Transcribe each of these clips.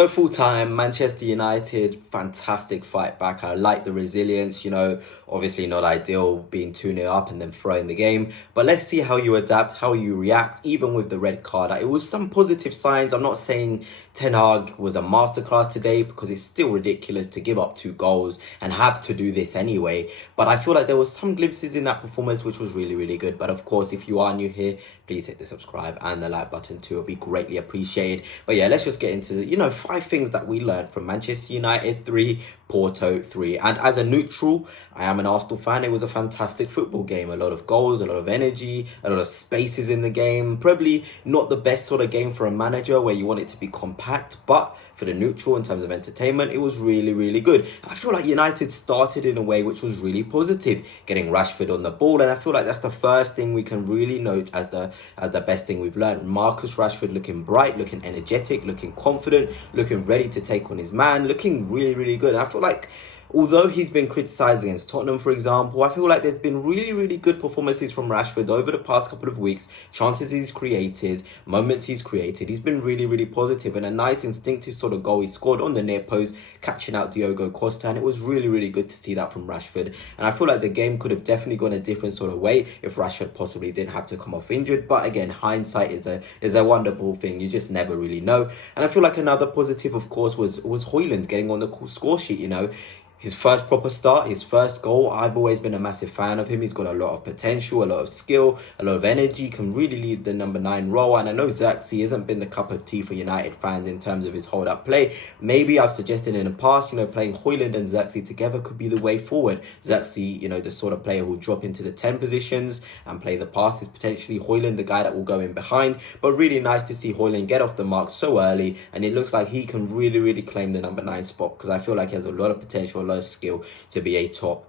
So full time, Manchester United, fantastic fight back. I like the resilience, obviously not ideal being 2-0 up and then throwing the game. But let's see how you adapt, how you react, even with the red card. It was some positive signs. I'm not saying Ten Hag was a masterclass today because it's still ridiculous to give up 2 goals and have to do this anyway. But I feel like there was some glimpses in that performance which was really, really good. But of course, if you are new here, please hit the subscribe and the like button too. It'll be greatly appreciated. But yeah, let's just get into, 5 things that we learned from Manchester United 3, Porto 3. And as a neutral, I am an Arsenal fan. It was a fantastic football game. A lot of goals, a lot of energy, a lot of spaces in the game. Probably not the best sort of game for a manager where you want it to be compact, but for the neutral in terms of entertainment, it was really, really good. I feel like United started in a way which was really positive, getting Rashford on the ball, and I feel like that's the first thing we can really note as the best thing we've learned. Marcus Rashford looking bright, looking energetic, looking confident, looking ready to take on his man, looking really, really good. And I feel like although he's been criticised against Tottenham, for example, I feel like there's been really, really good performances from Rashford over the past couple of weeks. Chances he's created, moments he's created. He's been really, really positive, and a nice instinctive sort of goal he scored on the near post, catching out Diogo Costa, and it was really, really good to see that from Rashford. And I feel like the game could have definitely gone a different sort of way if Rashford possibly didn't have to come off injured. But again, hindsight is a wonderful thing. You just never really know. And I feel like another positive, of course, was Højlund getting on the score sheet. His first proper start, his first goal. I've always been a massive fan of him. He's got a lot of potential, a lot of skill, a lot of energy, can really lead the number 9 role. And I know Xerxes hasn't been the cup of tea for United fans in terms of his hold-up play. Maybe I've suggested in the past, playing Højlund and Xerxes together could be the way forward. Xerxes, the sort of player who'll drop into the 10 positions and play the passes potentially. Højlund, the guy that will go in behind. But really nice to see Højlund get off the mark so early. And it looks like he can really, really claim the number 9 spot because I feel like he has a lot of potential, skill to be a top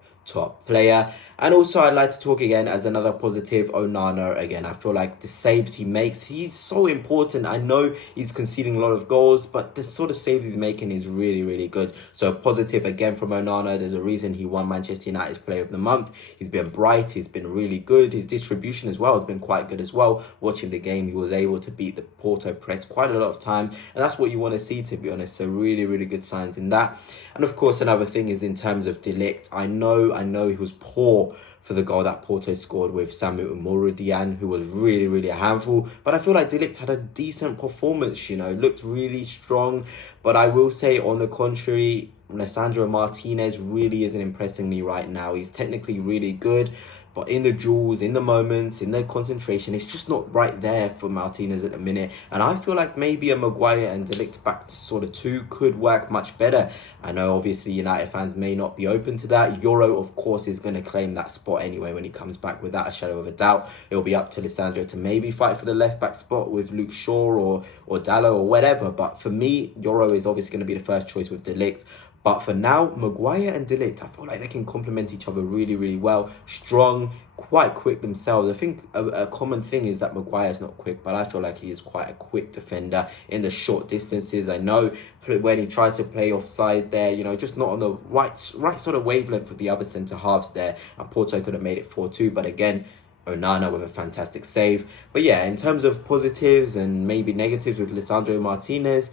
player. And also I'd like to talk again as another positive, Onana. Again, I feel like the saves he makes, he's so important. I know he's conceding a lot of goals, but the sort of saves he's making is really, really good. So positive again from Onana. There's a reason he won Manchester United's Player of the Month. He's been bright, he's been really good. His distribution as well has been quite good as well. Watching the game, he was able to beat the Porto press quite a lot of times, and that's what you want to see, to be honest. So really, really good signs in that. And of course, another thing is in terms of De Ligt. I know he was poor for the goal that Porto scored with Samu Umuru, who was really, really a handful. But I feel like De Ligt had a decent performance, looked really strong. But I will say, on the contrary, Lisandro Martinez really isn't impressing me right now. He's technically really good, but in the duels, in the moments, in the concentration, it's just not right there for Martinez at the minute. And I feel like maybe a Maguire and De Ligt back to sort of 2 could work much better. I know obviously United fans may not be open to that. Euro, of course, is going to claim that spot anyway when he comes back, without a shadow of a doubt. It'll be up to Lisandro to maybe fight for the left-back spot with Luke Shaw or Dallo or whatever. But for me, Euro is obviously going to be the first choice with De Ligt. But for now, Maguire and De Ligt, I feel like they can complement each other really, really well. Strong, quite quick themselves. I think a common thing is that Maguire is not quick, but I feel like he is quite a quick defender in the short distances. I know when he tried to play offside there, just not on the right sort of wavelength with the other centre-halves there. And Porto could have made it 4-2, but again, Onana with a fantastic save. But yeah, in terms of positives and maybe negatives with Lisandro Martinez,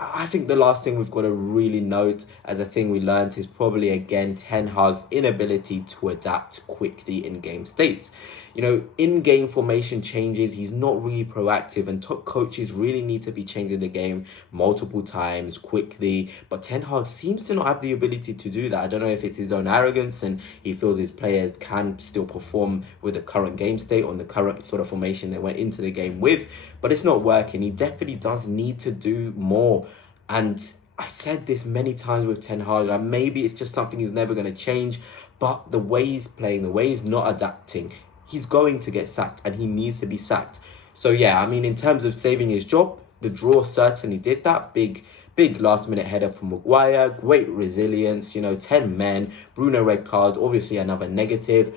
I think the last thing we've got to really note as a thing we learned is probably, again, Ten Hag's inability to adapt quickly in game states. In-game formation changes, he's not really proactive, and top coaches really need to be changing the game multiple times, quickly. But Ten Hag seems to not have the ability to do that. I don't know if it's his own arrogance and he feels his players can still perform with the current game state on the current sort of formation they went into the game with, but it's not working. He definitely does need to do more. And I said this many times with Ten Hag, and maybe it's just something he's never going to change, but the way he's playing, the way he's not adapting, he's going to get sacked, and he needs to be sacked. So yeah, I mean, in terms of saving his job, the draw certainly did that. Big last-minute header from Maguire, great resilience, 10 men, Bruno red card, obviously another negative.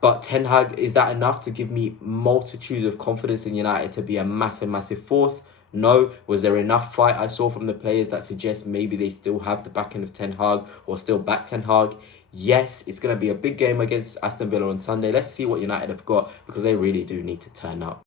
But Ten Hag, is that enough to give me multitudes of confidence in United to be a massive, massive force? No. Was there enough fight I saw from the players that suggest maybe they still have the backing of Ten Hag or still back Ten Hag? Yes, it's going to be a big game against Aston Villa on Sunday. Let's see what United have got, because they really do need to turn up.